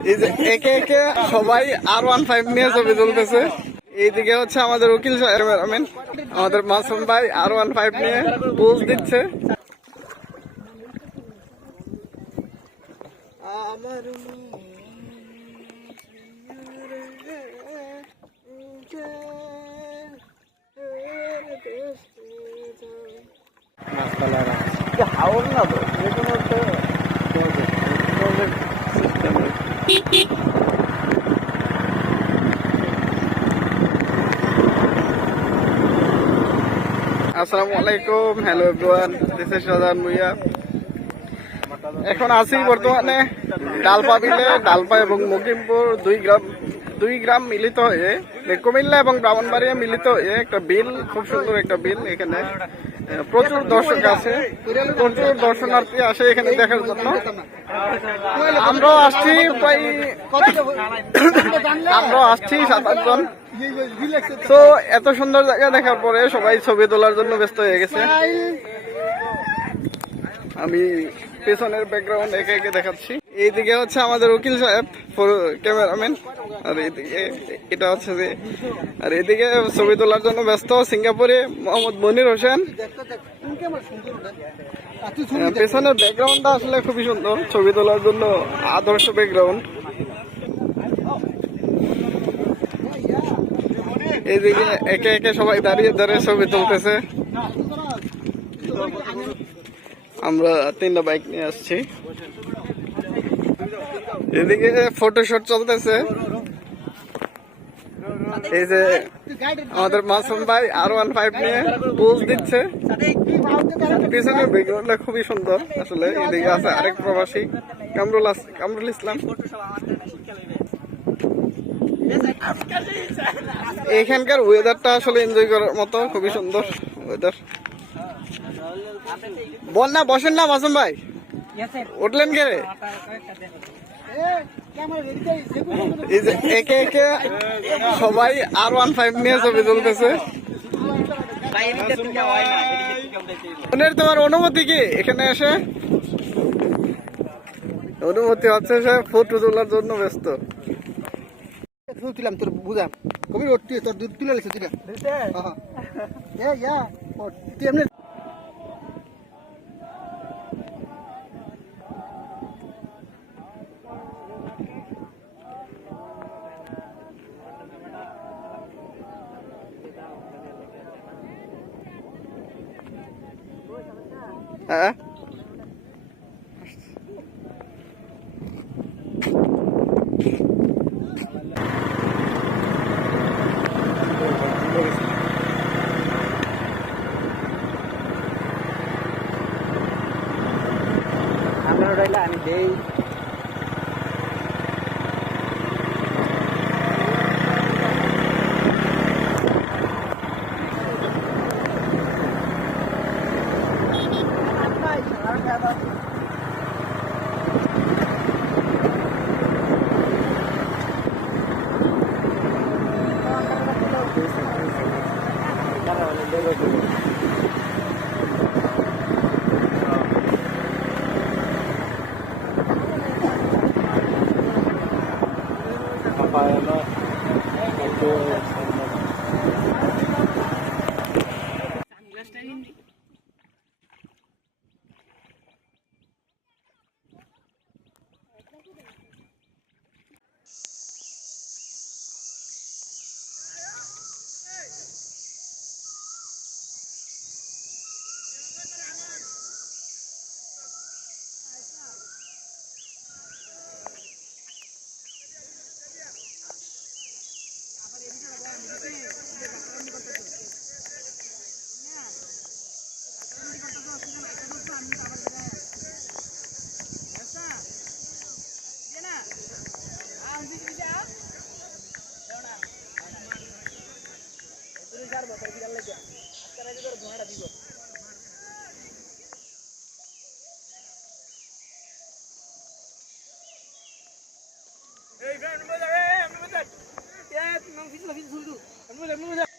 একে একে সবাই আর ওয়ান ফাইভ নিয়ে ছবি তুলতেছে এইদিকে হচ্ছে আমাদের উকিল ক্যামেরাম্যান আমাদের মাসুম ভাই আর ওয়ান ফাইভ নিয়ে পোজ দিচ্ছে কোনো একটা আসসালামু আলাইকুম হ্যালো এখন আছি বর্তমানে ডালপা বিলে, ডালপা এবং মুকিমপুর, দুই গ্রাম দুই গ্রাম মিলিত হয়ে, কুমিল্লা এবং ব্রাহ্মণবাড়িয়া মিলিত হয়ে একটা বিল, খুব সুন্দর একটা বিল এখানে। প্রচুর দর্শক আছে। প্রচুর দর্শনার্থী আসে এখানে দেখার জন্য। আমরাও আসছি প্রায় আমরাও আসছি সাত আটজন তো এত সুন্দর জায়গা দেখার পরে সবাই ছবি তোলার জন্য ব্যস্ত হয়ে গেছে। আমি পেছনের ব্যাকগ্রাউন্ড একে একে দেখাচ্ছি। এইদিকে হচ্ছে আমাদের উকিল সাহেব ক্যামেরাম্যান আর এইদিকে এটা হচ্ছে যে, আর এদিকে ছবি তোলার জন্য ব্যস্ত, সিঙ্গাপুরে মোহাম্মদ মনির হোসেন। পেছনের ব্যাকগ্রাউন্ডটা আসলে খুবই সুন্দর ছবি তোলার জন্য আদর্শ ব্যাকগ্রাউন্ড এইদিকে একে একে সবাই দাঁড়িয়ে দাঁড়িয়ে ছবি তুলতেছে। আমরা তিনটা বাইক নিয়ে আসছি। এদিকে ফটোশুট চলতেছে। এই যে আমাদের মাসুম ভাই আর ওয়ান ফাইভ নিয়ে পোজ দিচ্ছে। ব্যাকগ্রাউন্ডটা খুবই সুন্দর। আসলে এদিকে আছে আরেক প্রবাসী কামরুল কামরুল ইসলাম। এখানকার ওয়েদারটা আসলে এনজয় করার মতো খুবই সুন্দর ওয়েদার বল না বসেন না মাসুম ভাই। উঠলেন কে রে? একে একে সবাই আর ওয়ান ফাইভ নিয়ে ছবি তুলতেছে। তোমার অনুমতি কি? এখানে এসে? অনুমতি হচ্ছে সে ফটো তোলার জন্য ব্যস্ত। তুলাম তোর বুঝাম কবি ওটি তোর দুধ তুলে এ ইয়া তুই এমনি হ্যাঁ আমরা রইলে আমি দেই Kapaya na. Kapaya na. Hey, Ram, number that, Ram, number that. Yeah, number that, number that.